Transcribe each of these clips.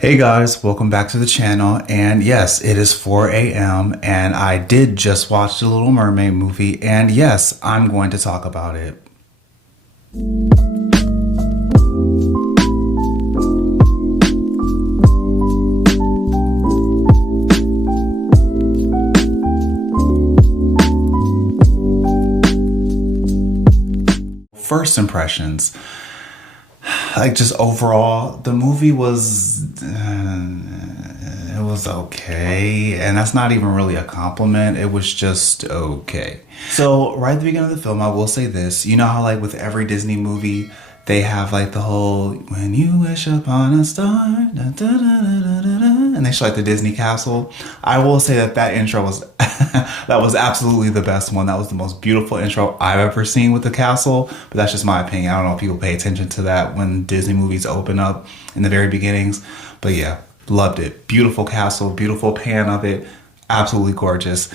Hey guys, welcome back to the channel. And yes, it is 4 a.m. and I did just watch the Little Mermaid movie. And yes, I'm going to talk about it. First impressions. Like just overall, the movie was it was okay, and that's not even really a compliment. It was just okay. So right at the beginning of the film, I will say this: you know how like with every Disney movie, they have like the whole "When you wish upon a star," da, da, da, da, da, da, and they show like the Disney castle. I will say that intro was that was absolutely the best one. That was the most beautiful intro I've ever seen with the castle. But that's just my opinion. I don't know if people pay attention to that when Disney movies open up in the very beginnings. But yeah, loved it. Beautiful castle, beautiful pan of it, absolutely gorgeous.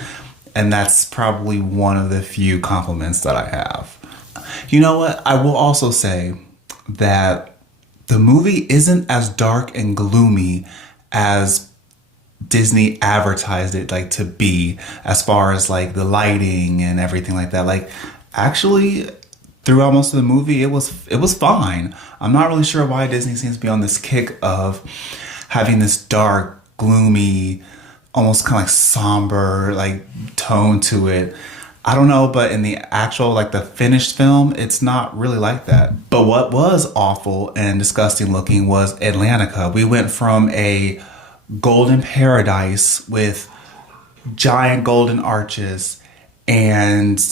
And that's probably one of the few compliments that I have. You know what? I will also say that the movie isn't as dark and gloomy as Disney advertised it like to be, as far as like the lighting and everything like that. Like actually throughout most of the movie it was fine. I'm not really sure why Disney seems to be on this kick of having this dark, gloomy, almost kind of like somber like tone to it. I don't know, but in the actual, like the finished film, it's not really like that. But what was awful and disgusting looking was Atlantica. We went from a golden paradise with giant golden arches and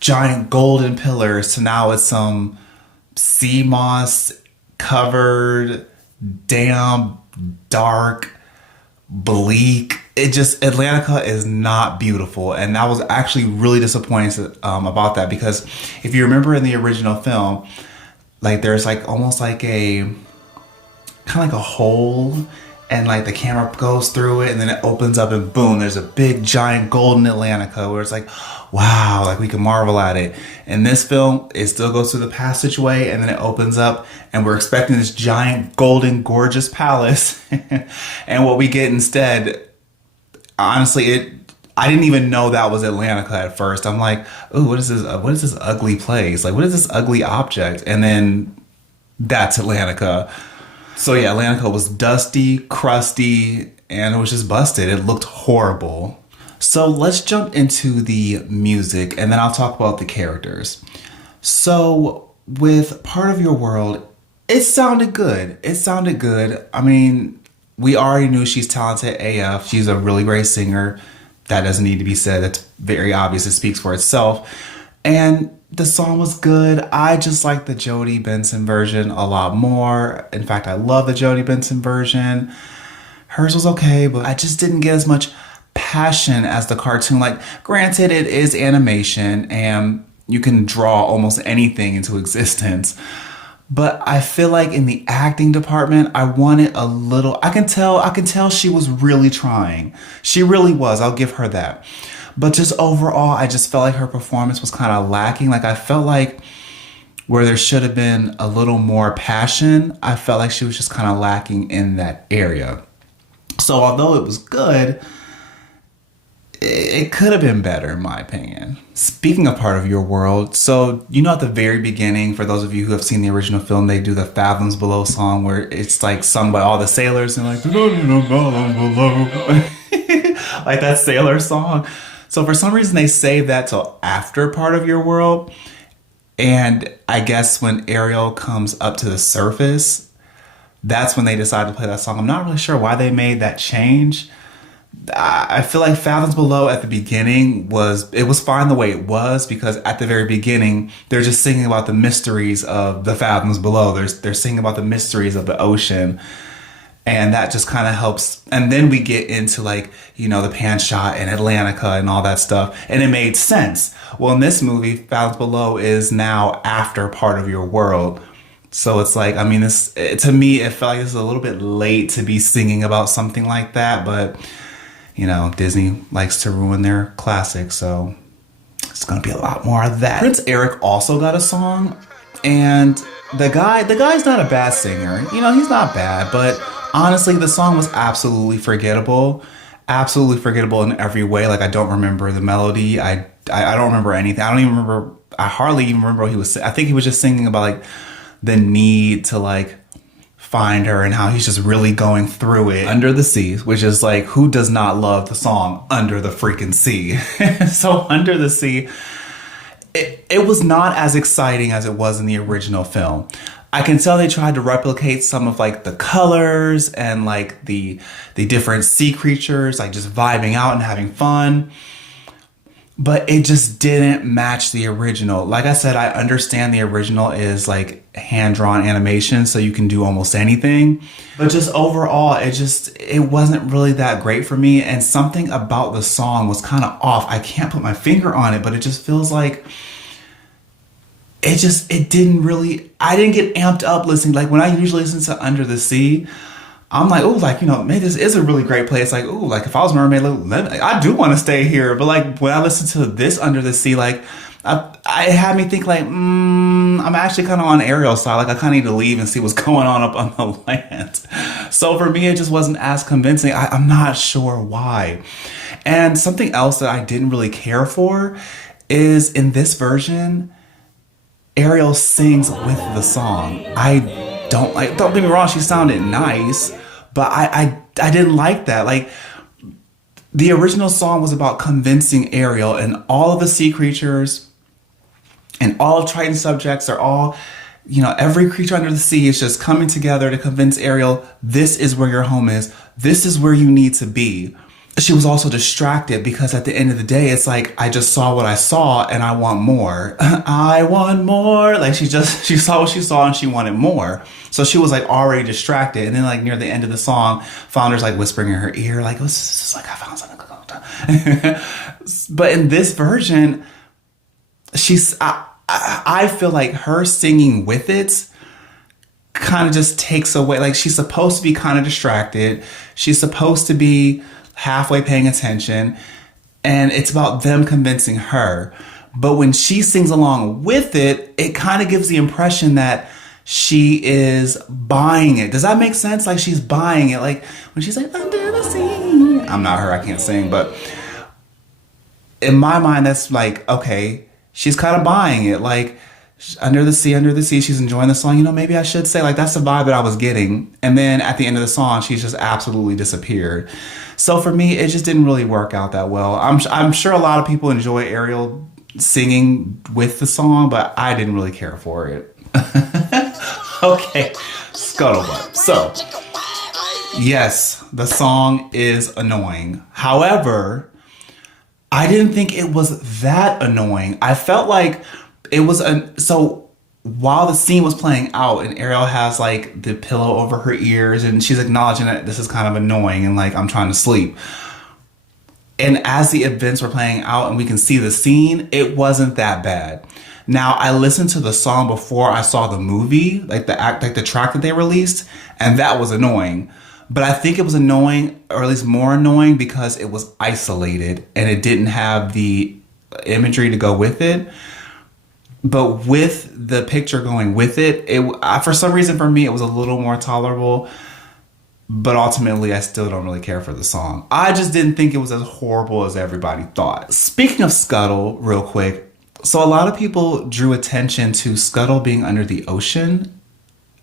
giant golden pillars to now it's some sea moss covered, damn, dark, bleak. Atlantica is not beautiful, and I was actually really disappointed about that, because if you remember in the original film, like there's like almost like a kind of like a hole, and like the camera goes through it and then it opens up and boom, there's a big giant golden Atlantica where it's like, wow, like we can marvel at it. In this film, it still goes through the passageway and then it opens up and we're expecting this giant golden gorgeous palace. And what we get instead, honestly, I didn't even know that was Atlantica at first. I'm like, oh, what is this ugly place? Like, what is this ugly object? And then that's Atlantica. So yeah, Atlantica was dusty, crusty, and it was just busted. It looked horrible. So let's jump into the music and then I'll talk about the characters. So with Part of Your World, it sounded good. It sounded good. I mean, we already knew she's talented AF. She's a really great singer. That doesn't need to be said. That's very obvious. It speaks for itself. And the song was good. I just like the Jodie Benson version a lot more. In fact, I love the Jodie Benson version. Hers was okay, but I just didn't get as much passion as the cartoon. Like, granted, it is animation and you can draw almost anything into existence. But I feel like in the acting department, I wanted a little, I can tell she was really trying. She really was. I'll give her that. But just overall, I just felt like her performance was kind of lacking. Like I felt like where there should have been a little more passion, I felt like she was just kind of lacking in that area. So although it was good, it could have been better in my opinion. Speaking of Part of Your World, so you know at the very beginning, for those of you who have seen the original film, they do the Fathoms Below song where it's like sung by all the sailors and like like that sailor song. So for some reason they saved that till after Part of Your World. And I guess when Ariel comes up to the surface, that's when they decided to play that song. I'm not really sure why they made that change. I feel like Fathoms Below at the beginning was fine the way it was, because at the very beginning, they're just singing about the mysteries of the Fathoms Below. They're singing about the mysteries of the ocean. And that just kind of helps. And then we get into like, you know, the pan shot and Atlantica and all that stuff. And it made sense. Well, in this movie, Fathoms Below is now after Part of Your World. So it's like, I mean, to me, it felt like it's a little bit late to be singing about something like that. But, you know, Disney likes to ruin their classics. So it's going to be a lot more of that. Prince Eric also got a song. And the guy's not a bad singer. You know, he's not bad. But Honestly, the song was absolutely forgettable. Absolutely forgettable in every way. Like I don't remember the melody. I don't remember anything. I don't even remember. I hardly even remember what he was. I think he was just singing about like the need to like find her and how he's just really going through it. Under the Sea, which is like, who does not love the song Under the freaking Sea? So Under the Sea, it was not as exciting as it was in the original film. I can tell they tried to replicate some of like the colors and like the different sea creatures, like just vibing out and having fun. But it just didn't match the original. Like I said, I understand the original is like hand-drawn animation, so you can do almost anything. But just overall, it wasn't really that great for me. And something about the song was kind of off. I can't put my finger on it, but it just feels like it didn't really, I didn't get amped up listening. Like when I usually listen to Under the Sea, I'm like, oh, like, you know, man, this is a really great place. Like, oh, like if I was a mermaid, I do want to stay here. But like when I listen to this Under the Sea, like I had me think like, I'm actually kind of on Ariel's side. Like I kind of need to leave and see what's going on up on the land. So for me, it just wasn't as convincing. I'm not sure why. And something else that I didn't really care for is in this version, Ariel sings with the song. Don't get me wrong, she sounded nice, but I didn't like that. Like the original song was about convincing Ariel, and all of the sea creatures and all of Triton's subjects are all, you know, every creature under the sea is just coming together to convince Ariel, this is where your home is. This is where you need to be. She was also distracted because at the end of the day, it's like, I just saw what I saw and I want more. I want more. Like she saw what she saw and she wanted more. So she was like already distracted. And then like near the end of the song, Founder's like whispering in her ear, like, oh, this is like, I found something. But in this version, I feel like her singing with it kind of just takes away, like she's supposed to be kind of distracted. She's supposed to be halfway paying attention, and it's about them convincing her. But when she sings along with it, it kind of gives the impression that she is buying it. Does that make sense? Like she's buying it. Like when she's like, under the sea. I'm not her, I can't sing, but in my mind, that's like, okay, she's kind of buying it. Like under the sea, she's enjoying the song. You know, maybe I should say, like, that's the vibe that I was getting. And then at the end of the song, she's just absolutely disappeared. So for me, it just didn't really work out that well. I'm sure a lot of people enjoy Ariel singing with the song, but I didn't really care for it. Okay, Scuttlebutt. So, yes, the song is annoying. However, I didn't think it was that annoying. I felt like it was so while the scene was playing out and Ariel has like the pillow over her ears and she's acknowledging that this is kind of annoying and like I'm trying to sleep. And as the events were playing out and we can see the scene, it wasn't that bad. Now I listened to the song before I saw the movie, like the track that they released, and that was annoying. But I think it was annoying, or at least more annoying, because it was isolated and it didn't have the imagery to go with it. But with the picture going with it, for some reason for me, it was a little more tolerable. But ultimately, I still don't really care for the song. I just didn't think it was as horrible as everybody thought. Speaking of Scuttle, real quick. So a lot of people drew attention to Scuttle being under the ocean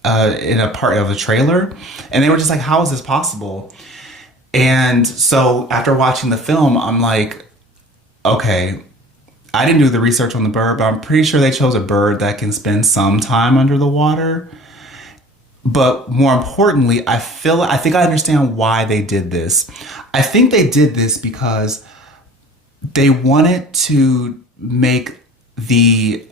in a part of the trailer. And they were just like, how is this possible? And so after watching the film, I'm like, okay, I didn't do the research on the bird, but I'm pretty sure they chose a bird that can spend some time under the water. But more importantly, I think I understand why they did this. I think they did this because they wanted to make the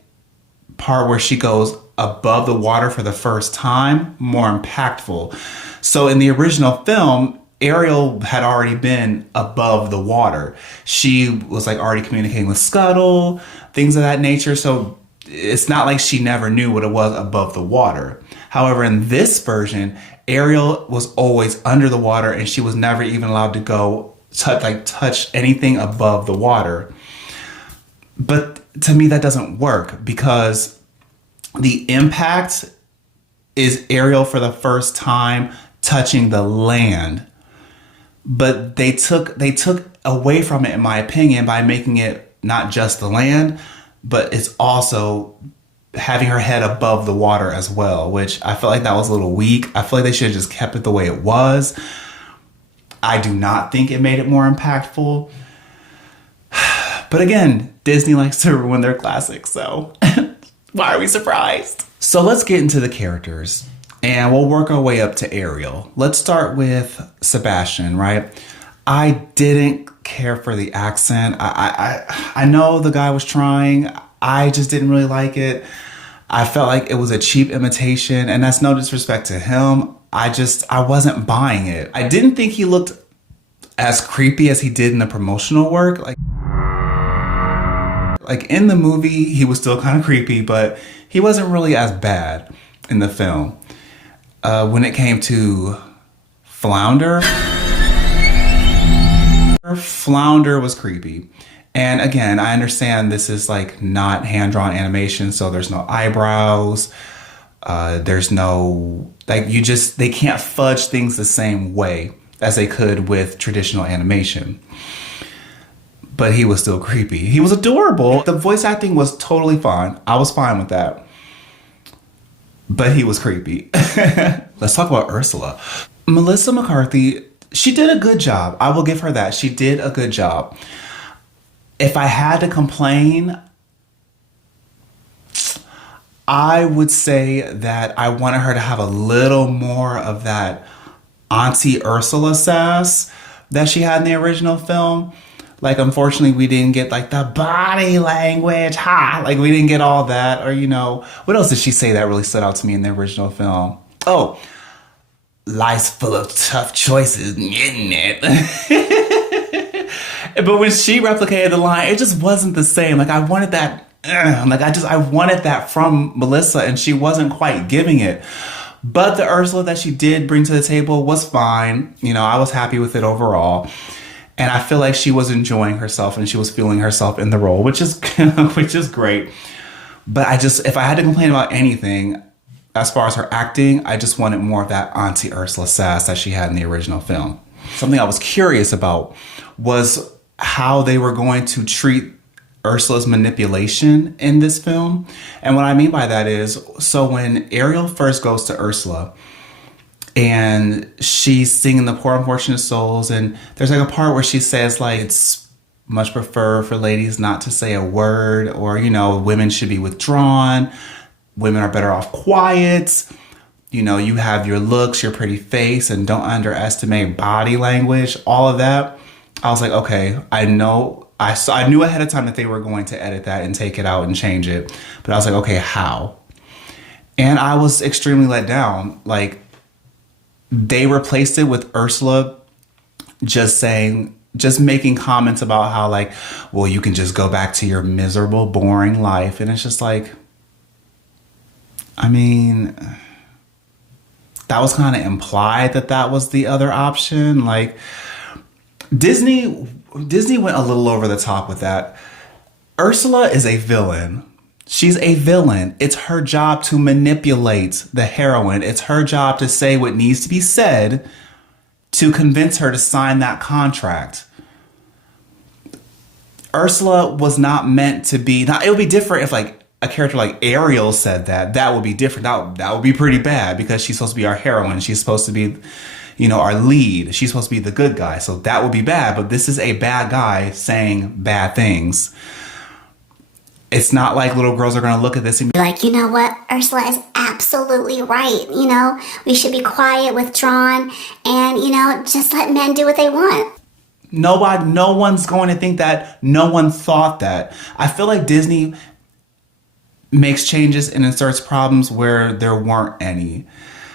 part where she goes above the water for the first time more impactful. So in the original film, Ariel had already been above the water. She was like already communicating with Scuttle, things of that nature. So it's not like she never knew what it was above the water. However, in this version, Ariel was always under the water and she was never even allowed to go touch anything above the water. But to me, that doesn't work because the impact is Ariel for the first time touching the land. But they took away from it, in my opinion, by making it not just the land, but it's also having her head above the water as well, which I felt like that was a little weak. I feel like they should have just kept it the way it was. I do not think it made it more impactful. But again, Disney likes to ruin their classics, so why are we surprised? So let's get into the characters, and we'll work our way up to Ariel. Let's start with Sebastian, right? I didn't care for the accent. I know the guy was trying. I just didn't really like it. I felt like it was a cheap imitation, and that's no disrespect to him. I wasn't buying it. I didn't think he looked as creepy as he did in the promotional work. Like in the movie, he was still kind of creepy, but he wasn't really as bad in the film. When it came to Flounder was creepy. And again, I understand this is like not hand-drawn animation, so there's no eyebrows. There's no, like, they can't fudge things the same way as they could with traditional animation. But he was still creepy. He was adorable. The voice acting was totally fine. I was fine with that. But he was creepy. Let's talk about Ursula. Melissa McCarthy, she did a good job. I will give her that. She did a good job. If I had to complain, I would say that I wanted her to have a little more of that Auntie Ursula sass that she had in the original film. Like, unfortunately, we didn't get like the body language, like we didn't get all that. Or, what else did she say that really stood out to me in the original film? Oh, life's full of tough choices, isn't it? But when she replicated the line, it just wasn't the same. Like, I wanted that, I wanted that from Melissa, and she wasn't quite giving it. But the Ursula that she did bring to the table was fine. I was happy with it overall. And I feel like she was enjoying herself and she was feeling herself in the role, which is great. But if I had to complain about anything, as far as her acting, I just wanted more of that Auntie Ursula sass that she had in the original film. Something I was curious about was how they were going to treat Ursula's manipulation in this film. And what I mean by that is, so when Ariel first goes to Ursula, and she's singing the Poor Unfortunate Souls, and there's like a part where she says like, it's much prefer for ladies not to say a word, or, women should be withdrawn. Women are better off quiet. You have your looks, your pretty face, and don't underestimate body language, all of that. I was like, okay, I knew ahead of time that they were going to edit that and take it out and change it. But I was like, okay, how? And I was extremely let down. Like, they replaced it with Ursula just making comments about how, like, well, you can just go back to your miserable, boring life. And it's just like, I mean, that was kind of implied that was the other option. Like, Disney went a little over the top with that. Ursula is a villain. She's a villain. It's her job to manipulate the heroine. It's her job to say what needs to be said to convince her to sign that contract. Ursula was not meant to be... Now, it would be different if like a character like Ariel said that. That would be different. That would be pretty bad because she's supposed to be our heroine. She's supposed to be, our lead. She's supposed to be the good guy. So that would be bad. But this is a bad guy saying bad things. It's not like little girls are going to look at this and be like, you know what? Ursula is absolutely right. We should be quiet, withdrawn, and, just let men do what they want. No one's going to think that. No one thought that. I feel like Disney makes changes and inserts problems where there weren't any.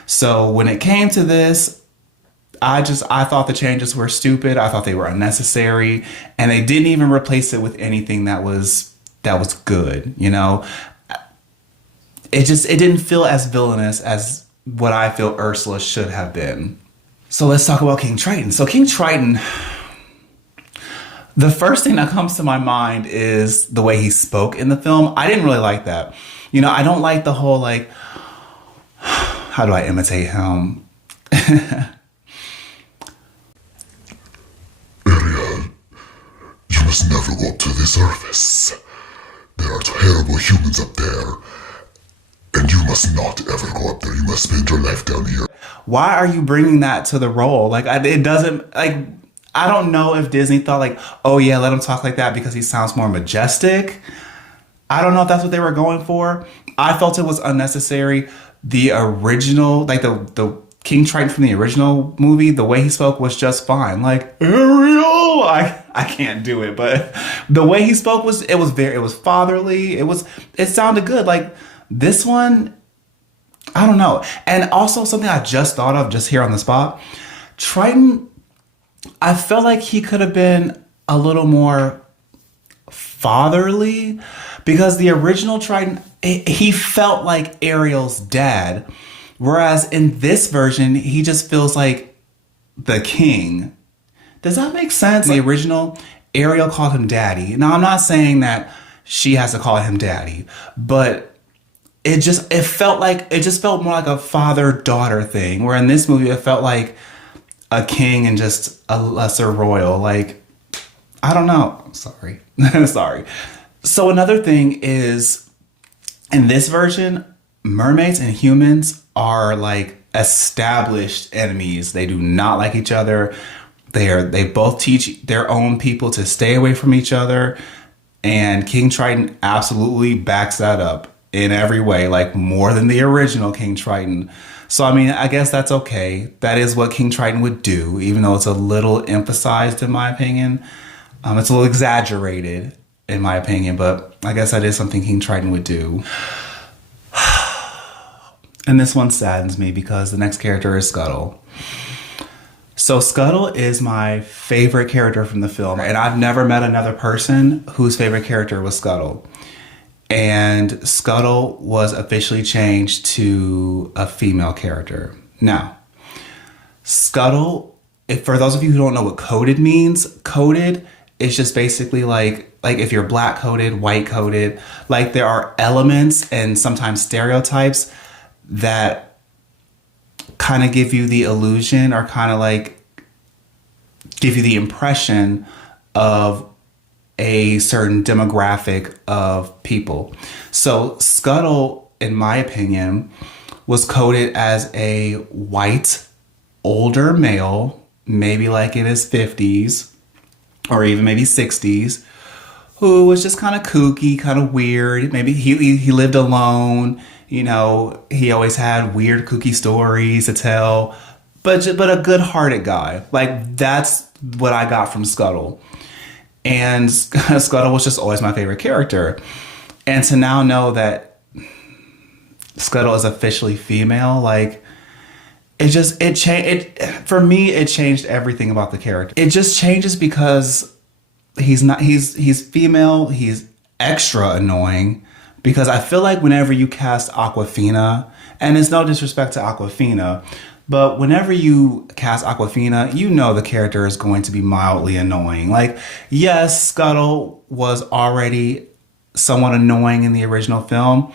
So when it came to this, I thought the changes were stupid. I thought they were unnecessary, and they didn't even replace it with anything that was good. It didn't feel as villainous as what I feel Ursula should have been. So let's talk about King Triton. So King Triton, the first thing that comes to my mind is the way he spoke in the film. I didn't really like that. I don't like the whole, like, how do I imitate him? Ariel, you must never go up to the surface. There are terrible humans up there, and you must not ever go up there. You must spend your life down here. Why are you bringing that to the role? Like, it doesn't, like, I don't know if Disney thought, like, oh yeah, let him talk like that because he sounds more majestic. I don't know if that's what they were going for. I felt it was unnecessary. The original, like the King Triton from the original movie, the way he spoke was just fine. Like, Ariel, I can't do it, but the way he spoke was fatherly. It sounded good. Like, this one, I don't know. And also something I just thought of just here on the spot, Triton, I felt like he could have been a little more fatherly, because the original Triton, he felt like Ariel's dad. Whereas in this version, he just feels like the king. Does that make sense? In the original, Ariel called him daddy. Now, I'm not saying that she has to call him daddy, but it just felt more like a father-daughter thing. Where in this movie, it felt like a king and just a lesser royal. Like, I don't know. Sorry. Sorry. So another thing is, in this version, mermaids and humans are like established enemies. They do not like each other. They both teach their own people to stay away from each other. And King Triton absolutely backs that up in every way, like more than the original King Triton. So, I mean, I guess that's okay. That is what King Triton would do, even though it's a little emphasized in my opinion. It's a little exaggerated in my opinion, but I guess that is something King Triton would do. And this one saddens me because the next character is Scuttle. So Scuttle is my favorite character from the film, and I've never met another person whose favorite character was Scuttle. And Scuttle was officially changed to a female character. Now, Scuttle, for those of you who don't know what coded means, coded is just basically like if you're black coded, white coded, like there are elements and sometimes stereotypes that kind of give you the illusion or kind of like give you the impression of a certain demographic of people. So Scuttle, in my opinion, was coded as a white, older male, maybe like in his 50s or even maybe 60s, who was just kind of kooky, kind of weird. Maybe he lived alone. You know, he always had weird, kooky stories to tell, but a good-hearted guy. Like, that's what I got from Scuttle. And Scuttle was just always my favorite character. And to now know that Scuttle is officially female, like, for me, it changed everything about the character. It just changes because he's female, he's extra annoying, because I feel like whenever you cast Awkwafina, and it's no disrespect to Awkwafina, but whenever you cast Awkwafina, you know the character is going to be mildly annoying. Like, yes, Scuttle was already somewhat annoying in the original film,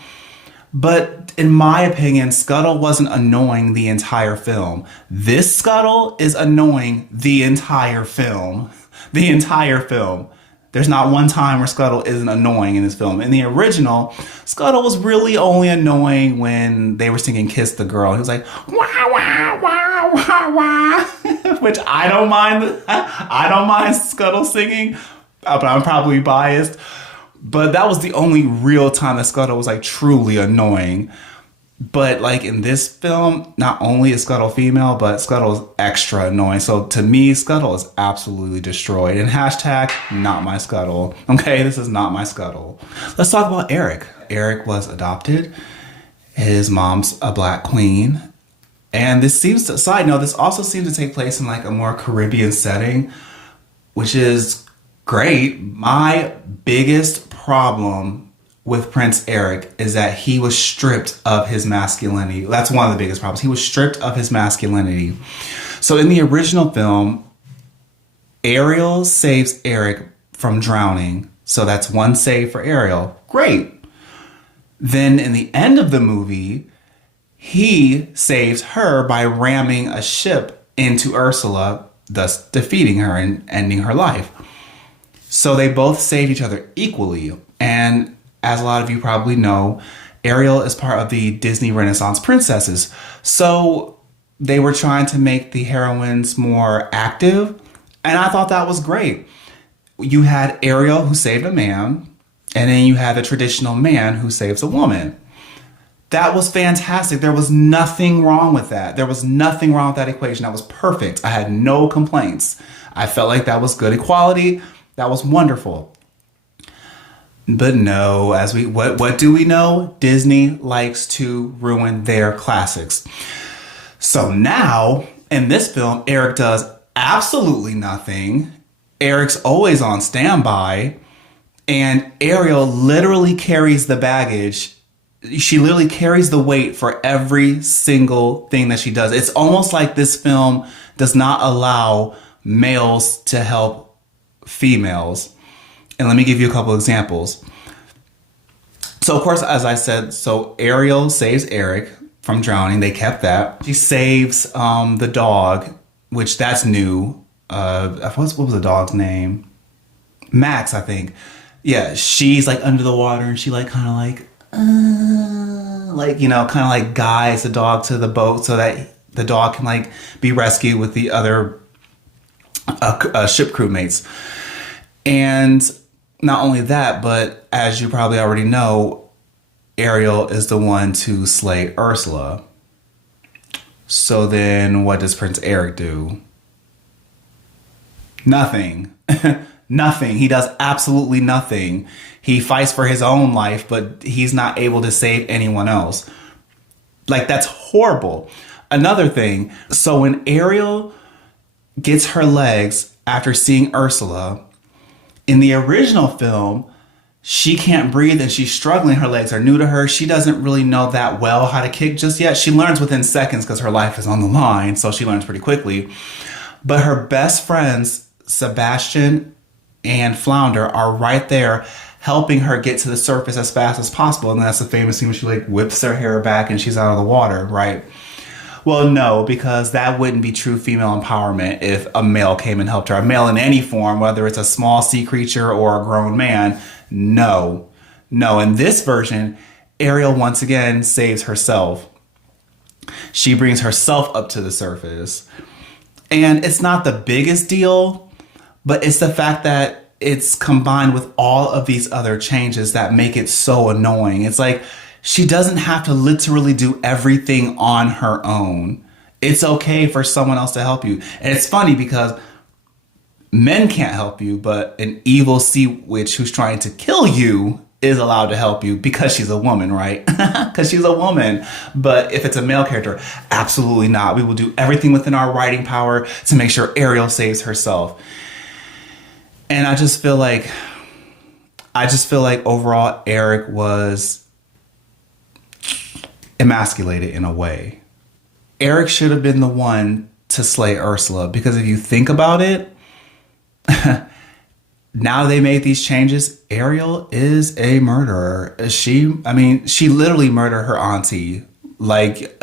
but in my opinion, Scuttle wasn't annoying the entire film. This Scuttle is annoying the entire film. The entire film. There's not one time where Scuttle isn't annoying in this film. In the original, Scuttle was really only annoying when they were singing Kiss the Girl. He was like, wah, wah, wah, wah, wah. Which I don't mind. I don't mind Scuttle singing, but I'm probably biased. But that was the only real time that Scuttle was like truly annoying. But like in this film, not only is Scuttle female, but Scuttle is extra annoying. So to me, Scuttle is absolutely destroyed. And hashtag not my Scuttle. Okay, this is not my Scuttle. Let's talk about Eric. Eric was adopted. His mom's a black queen. And this side note, this also seems to take place in like a more Caribbean setting, which is great. My biggest problem with Prince Eric is that he was stripped of his masculinity. That's one of the biggest problems. He was stripped of his masculinity. So in the original film, Ariel saves Eric from drowning. So that's one save for Ariel. Great. Then in the end of the movie, He saves her by ramming a ship into Ursula, thus defeating her and ending her life. So they both saved each other equally. And as a lot of you probably know, Ariel is part of the Disney Renaissance princesses. So they were trying to make the heroines more active. And I thought that was great. You had Ariel, who saved a man, and then you had the traditional man who saves a woman. That was fantastic. There was nothing wrong with that. There was nothing wrong with that equation. That was perfect. I had no complaints. I felt like that was good equality. That was wonderful. But no, what do we know? Disney likes to ruin their classics. So now, in this film, Eric does absolutely nothing. Eric's always on standby. And Ariel literally carries the baggage. She literally carries the weight for every single thing that she does. It's almost like this film does not allow males to help females. And let me give you a couple examples. So, of course, as I said, so Ariel saves Eric from drowning. They kept that. She saves the dog, which that's new. What was the dog's name? Max, I think. Yeah, she's like under the water and she like kind of like guides the dog to the boat so that the dog can like be rescued with the other ship crewmates. And not only that, but as you probably already know, Ariel is the one to slay Ursula. So then what does Prince Eric do? Nothing. Nothing. He does absolutely nothing. He fights for his own life, but he's not able to save anyone else. Like, that's horrible. Another thing, so when Ariel gets her legs after seeing Ursula, in the original film, she can't breathe and she's struggling. Her legs are new to her. She doesn't really know that well how to kick just yet. She learns within seconds because her life is on the line, so she learns pretty quickly. But her best friends, Sebastian and Flounder, are right there helping her get to the surface as fast as possible. And that's the famous scene when she like whips her hair back and she's out of the water, right? Well, no, because that wouldn't be true female empowerment if a male came and helped her. A male in any form, whether it's a small sea creature or a grown man. No. In this version, Ariel once again saves herself. She brings herself up to the surface. And it's not the biggest deal, but it's the fact that it's combined with all of these other changes that make it so annoying. It's like she doesn't have to literally do everything on her own. It's okay for someone else to help you. And it's funny because men can't help you, but an evil sea witch who's trying to kill you is allowed to help you because she's a woman, right? Because she's a woman. But if it's a male character, absolutely not. We will do everything within our writing power to make sure Ariel saves herself. And I just feel like overall Eric was emasculated in a way. Eric should have been the one to slay Ursula, because if you think about it, now they made these changes. Ariel is a murderer. She literally murdered her auntie. Like,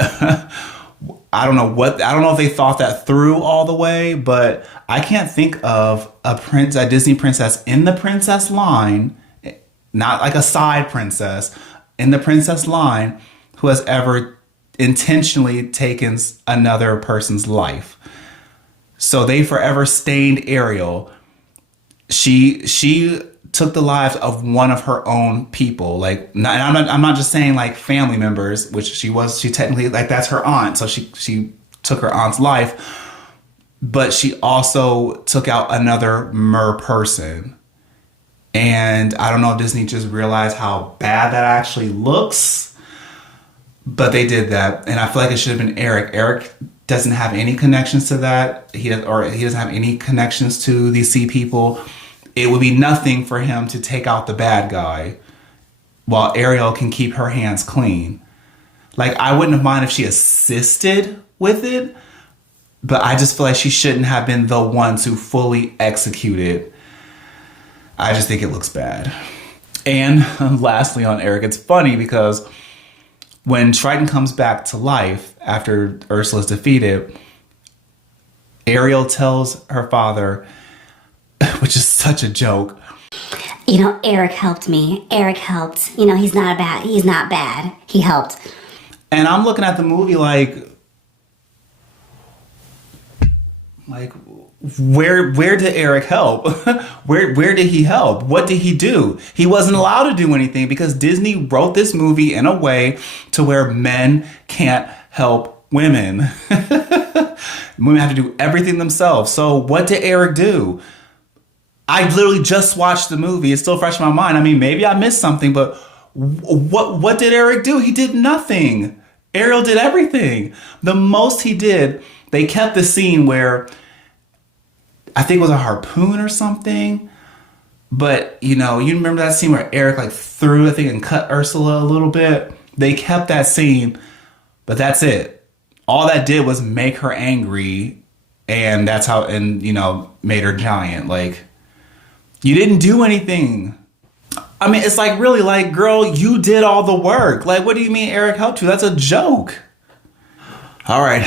I don't know if they thought that through all the way, but I can't think of a Disney princess in the princess line, not like a side princess, in the princess line, who has ever intentionally taken another person's life. So they forever stained Ariel. She took the lives of one of her own people. Like, I'm not just saying like family members, which she technically, like, that's her aunt. So she took her aunt's life, but she also took out another person. And I don't know if Disney just realized how bad that actually looks, but they did that. And I feel like it should have been Eric. Eric doesn't have any connections to that. He doesn't have any connections to these sea people. It would be nothing for him to take out the bad guy while Ariel can keep her hands clean. Like, I wouldn't have minded if she assisted with it, but I just feel like she shouldn't have been the one to fully execute it. I just think it looks bad. And lastly on Eric, it's funny because When Triton comes back to life after Ursula's defeated, Ariel tells her father, which is such a joke. You know, Eric helped me. Eric helped. You know, he's not bad. He helped. And I'm looking at the movie like where did Eric help? where did he help? What did he do? He wasn't allowed to do anything because Disney wrote this movie in a way to where men can't help women. Women have to do everything themselves. So what did Eric do? I literally just watched the movie. It's still fresh in my mind. I mean, maybe I missed something, but what did Eric do? He did nothing. Ariel did everything. The most he did, they kept the scene where I think it was a harpoon or something. But, you know, you remember that scene where Eric like threw the thing and cut Ursula a little bit? They kept that scene, but that's it. All that did was make her angry, and that's how, and, you know, made her giant. Like, you didn't do anything. I mean, it's like, really, like, girl, you did all the work. Like, what do you mean Eric helped you? That's a joke. All right,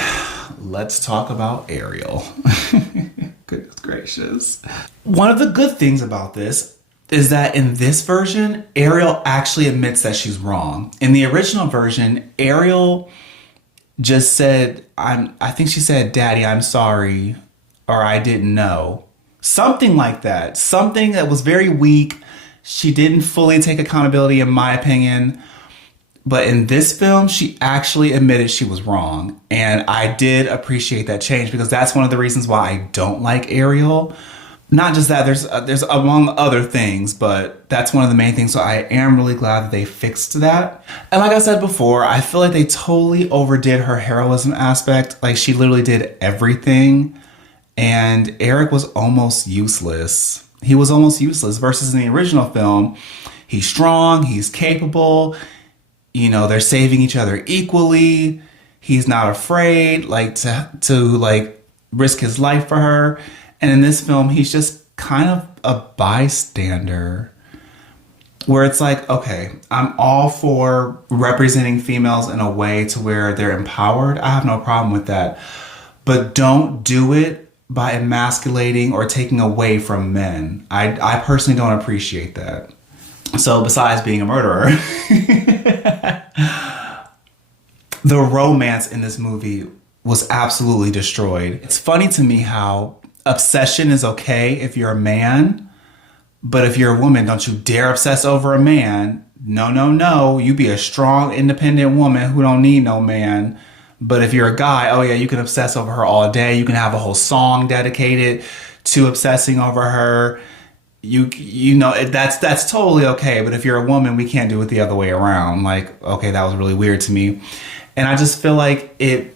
let's talk about Ariel. Goodness gracious. One of the good things about this is that in this version, Ariel actually admits that she's wrong. In the original version, Ariel just said, I think she said, "Daddy, I'm sorry," or "I didn't know." Something like that. Something that was very weak. She didn't fully take accountability, in my opinion. But in this film, she actually admitted she was wrong. And I did appreciate that change because that's one of the reasons why I don't like Ariel. Not just that, there's among other things, but that's one of the main things. So I am really glad that they fixed that. And like I said before, I feel like they totally overdid her heroism aspect. Like, she literally did everything. And Eric was almost useless. He was almost useless versus in the original film. He's strong, he's capable. You know, they're saving each other equally. He's not afraid like to like risk his life for her. And in this film, he's just kind of a bystander. Where it's like, okay, I'm all for representing females in a way to where they're empowered. I have no problem with that. But don't do it by emasculating or taking away from men. I personally don't appreciate that. So besides being a murderer, the romance in this movie was absolutely destroyed. It's funny to me how obsession is okay if you're a man, but if you're a woman, don't you dare obsess over a man. No, no, no. You be a strong, independent woman who don't need no man. But if you're a guy, oh yeah, you can obsess over her all day. You can have a whole song dedicated to obsessing over her. You know, that's totally okay. But if you're a woman, we can't do it the other way around. Like, okay, that was really weird to me. And I just feel like it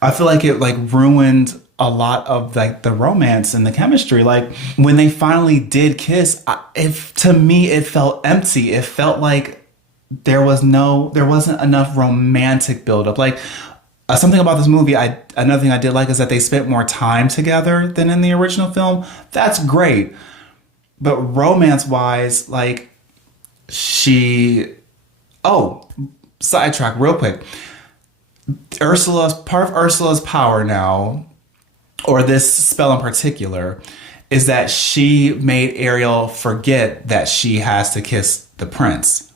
like ruined a lot of like the romance and the chemistry. Like when they finally did kiss, to me, it felt empty. It felt like there wasn't enough romantic buildup. Like something about this movie, another thing I did like is that they spent more time together than in the original film. That's great. But romance-wise, like sidetrack real quick. Part of Ursula's power now, or this spell in particular, is that she made Ariel forget that she has to kiss the prince.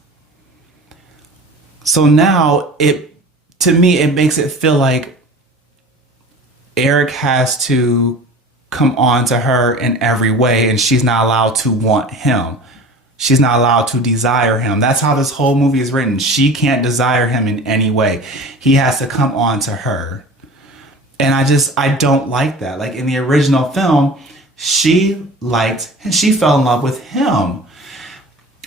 So now to me, it makes it feel like Eric has to come on to her in every way, and she's not allowed to want him. She's not allowed to desire him. That's how this whole movie is written. She can't desire him in any way. He has to come on to her. And I don't like that. Like in the original film, she fell in love with him.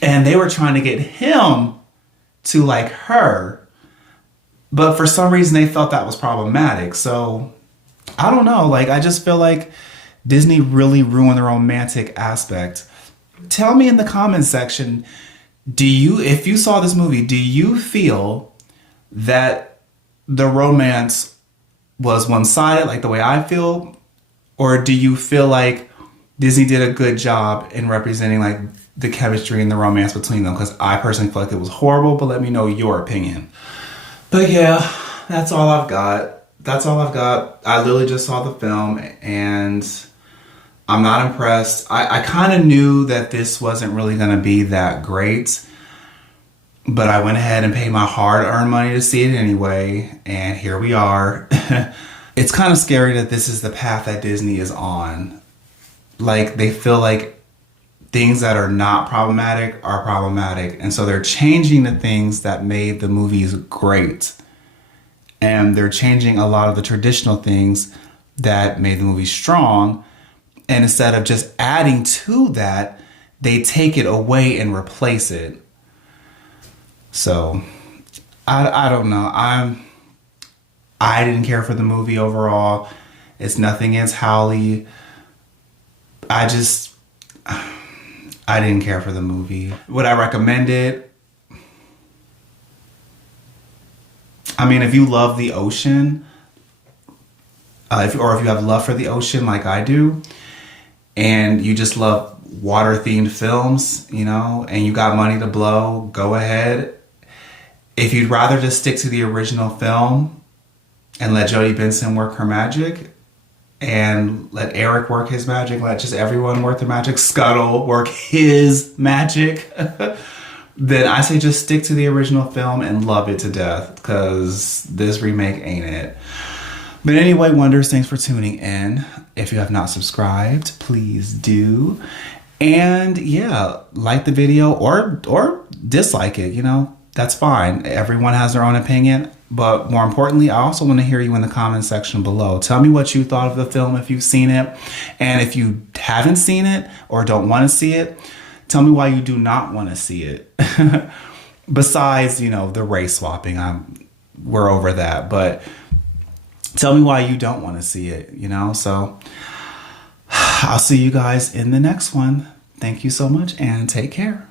And they were trying to get him to like her. But for some reason, they felt that was problematic. So I don't know. Like, I just feel like Disney really ruined the romantic aspect. Tell me in the comments section, if you saw this movie, do you feel that the romance was one-sided, like the way I feel? Or do you feel like Disney did a good job in representing like the chemistry and the romance between them? Because I personally feel like it was horrible, but let me know your opinion. But yeah, that's all I've got. That's all I've got. I literally just saw the film and I'm not impressed. I kind of knew that this wasn't really going to be that great, but I went ahead and paid my hard-earned money to see it anyway, and here we are. It's kind of scary that this is the path that Disney is on. Like, they feel like things that are not problematic are problematic, and so they're changing the things that made the movies great. And they're changing a lot of the traditional things that made the movie strong. And instead of just adding to that, they take it away and replace it. So, I don't know. I didn't care for the movie overall. It's nothing against Howley. I didn't care for the movie. Would I recommend it? I mean, if you love the ocean, if you have love for the ocean like I do, and you just love water-themed films, you know, and you got money to blow, go ahead. If you'd rather just stick to the original film and let Jodie Benson work her magic, and let Eric work his magic, let just everyone work their magic, Scuttle work his magic, then I say just stick to the original film and love it to death, because this remake ain't it. But anyway, Wonders, thanks for tuning in. If you have not subscribed, please do. And yeah, like the video or dislike it, you know, that's fine. Everyone has their own opinion. But more importantly, I also want to hear you in the comment section below. Tell me what you thought of the film if you've seen it. And if you haven't seen it or don't want to see it, tell me why you do not want to see it. Besides, you know, the race swapping, we're over that. But tell me why you don't want to see it, you know? So I'll see you guys in the next one. Thank you so much and take care.